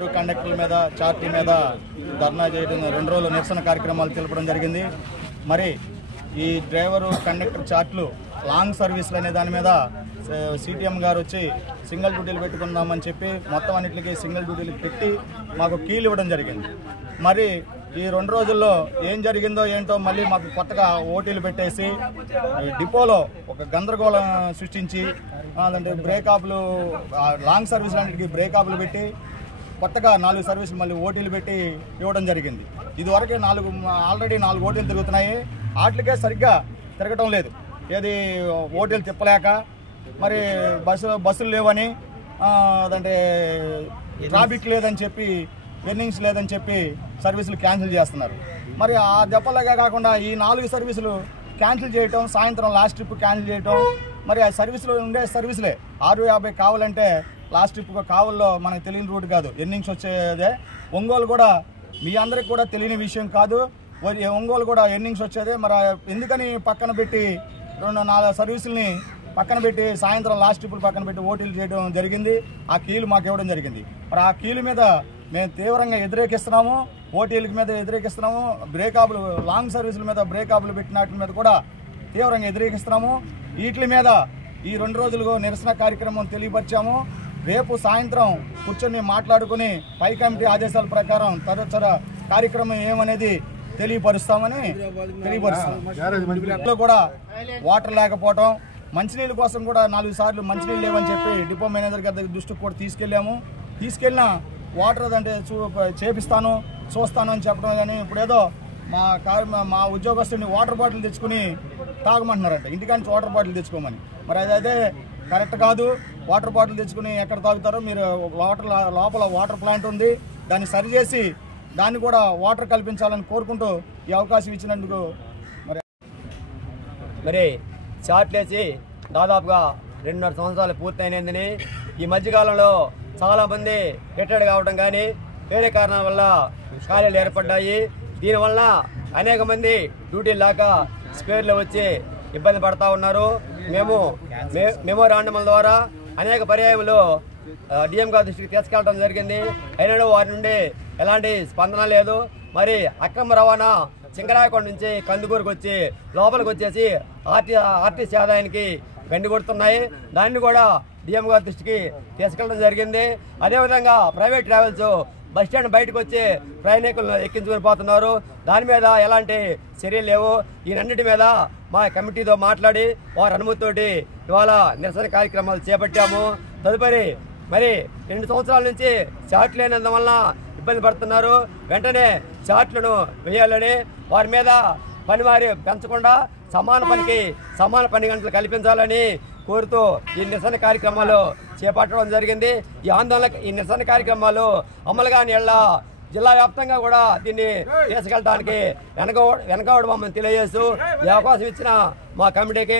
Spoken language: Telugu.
డ్రైవరు కండక్టర్ల మీద చార్టీ మీద ధర్నా చేయడం 2 రోజులు నిరసన కార్యక్రమాలు తెలపడం జరిగింది. మరి ఈ డ్రైవరు కండక్టర్ చార్ట్లు లాంగ్ సర్వీసులు అనే దాని మీద సిటిఎం గారు వచ్చి సింగిల్ డ్యూటీలు పెట్టుకుందామని చెప్పి మొత్తం అన్నింటికి సింగిల్ డ్యూటీలు పెట్టి మాకు కీలు ఇవ్వడం జరిగింది. మరి ఈ 2 రోజుల్లో ఏం జరిగిందో ఏంటో మళ్ళీ మాకు కొత్తగా ఓటీలు పెట్టేసి డిపోలో ఒక గందరగోళం సృష్టించి అంటే బ్రేకాపులు లాంగ్ సర్వీసులన్నిటికీ బ్రేకాపులు పెట్టి కొత్తగా 4 సర్వీసులు మళ్ళీ ఓటీలు పెట్టి ఇవ్వడం జరిగింది. ఇదివరకే ఆల్రెడీ 4 ఓటీలు తిరుగుతున్నాయి. వాటికే సరిగ్గా తిరగటం లేదు. ఏది ఓటీలు తిప్పలేక మరి బస్సులు లేవని అదంటే ట్రాఫిక్ లేదని చెప్పి ఎర్నింగ్స్ లేదని చెప్పి సర్వీసులు క్యాన్సిల్ చేస్తున్నారు. మరి ఆ దెబ్బలాగా కాకుండా ఈ 4 సర్వీసులు క్యాన్సిల్ చేయటం, సాయంత్రం లాస్ట్ ట్రిప్ క్యాన్సిల్ చేయటం. మరి ఆ సర్వీసులో ఉండే సర్వీసులే 6:50 కావాలంటే లాస్ట్ ట్రిప్ కావాల్లో మనకు తెలియని రూట్ కాదు, ఎర్నింగ్స్ వచ్చేదే. ఒంగోలు కూడా మీ అందరికి కూడా తెలియని విషయం కాదు, ఒంగోలు కూడా ఎర్నింగ్స్ వచ్చేదే. మరి ఎందుకని పక్కన పెట్టి 2-4 సర్వీసుల్ని పక్కన పెట్టి సాయంత్రం లాస్ట్ ట్రిప్పులు పక్కన పెట్టి ఓటీలు చేయడం జరిగింది. ఆ కీలు మాకు ఇవ్వడం జరిగింది. మరి ఆ కీలు మీద మేము తీవ్రంగా వ్యతిరేకిస్తున్నాము. ఓటీల మీద వ్యతిరేకిస్తున్నాము. బ్రేకాపులు లాంగ్ సర్వీసుల మీద బ్రేకాపులు పెట్టిన వాటి మీద కూడా తీవ్రంగా వ్యతిరేకిస్తున్నాము. వీటి మీద ఈ 2 రోజులుగా నిరసన కార్యక్రమం తెలియపరిచాము. రేపు సాయంత్రం కూర్చొని మాట్లాడుకుని పై కమిటీ ఆదేశాల ప్రకారం తదుపరి కార్యక్రమం ఏమనేది తెలియపరుస్తామని తెలియపరుస్తాం. కూడా వాటర్ లేకపోవటం, మంచినీళ్ళ కోసం కూడా 4 సార్లు మంచినీళ్ళు లేవని చెప్పి డిపో మేనేజర్ గారి దృష్టికి కూడా తీసుకెళ్ళిన వాటర్ అదంటే చేపిస్తాను చూస్తాను అని చెప్పడం. కానీ ఇప్పుడేదో మా ఉద్యోగస్తుని వాటర్ బాటిల్ తెచ్చుకుని తాగమంటున్నారంట, ఇంటికాంచి వాటర్ బాటిల్ తెచ్చుకోమని. మరి అదైతే కరెక్ట్ కాదు. వాటర్ బాటిల్ తెచ్చుకుని ఎక్కడ తాగుతారో మీరు. లోపల వాటర్ ప్లాంట్ ఉంది, దాన్ని సరిచేసి దాన్ని కూడా వాటర్ కల్పించాలని కోరుకుంటూ ఈ అవకాశం ఇచ్చినందుకు మరి చాట్లేసి దాదాపుగా 2.5 సంవత్సరాలు పూర్తయినందని, ఈ మధ్యకాలంలో చాలామంది రిటైర్డ్ కావడం కానీ వేరే కారణాల వల్ల ఖాళీలు ఏర్పడ్డాయి. దీనివల్ల అనేక మంది డ్యూటీలు లేక స్పేర్లో వచ్చి ఇబ్బంది పడతా ఉన్నారు. మేము మెమోరాండముల ద్వారా అనేక పర్యాయములు డిఎం గారి దృష్టికి తీసుకెళ్ళడం జరిగింది. అయినా వారి నుండి ఎలాంటి స్పందన లేదు. మరి అక్రమ రవాణా సింగరాయకొండ నుంచి కందుకూరుకు వచ్చి లోపలికి వచ్చేసి ఆర్టీసీ ఆదాయానికి గండి కొడుతున్నాయి. దాన్ని కూడా డిఎం గారి దృష్టికి తీసుకెళ్ళడం జరిగింది. అదేవిధంగా ప్రైవేట్ ట్రావెల్స్ బస్టాండ్ బయటకు వచ్చి ప్రయాణికులను ఎక్కించుకొని పోతున్నారు. దాని మీద ఎలాంటి చర్యలు లేవు. ఈయన్నిటి మీద మా కమిటీతో మాట్లాడి వారి అనుమతితోటి ఇవాళ నిరసన కార్యక్రమాలు చేపట్టాము. తదుపరి మరి 2 సంవత్సరాల నుంచి చార్ట్లు లేనందువల్ల ఇబ్బంది పడుతున్నారు. వెంటనే చార్ట్లను వేయాలని, వారి మీద పనివారి పెంచకుండా సమాన పని గంటలు కల్పించాలని కోరుతూ ఈ నిరసన కార్యక్రమాలు చేపట్టడం జరిగింది. ఈ నిరసన కార్యక్రమాలు అమలు కాని ఏళ్ల జిల్లా వ్యాప్తంగా కూడా దీన్ని తీసుకెళ్ళడానికి వెనకబడమని తెలియజేస్తూ ఈ అవకాశం ఇచ్చిన మా కమిటీకి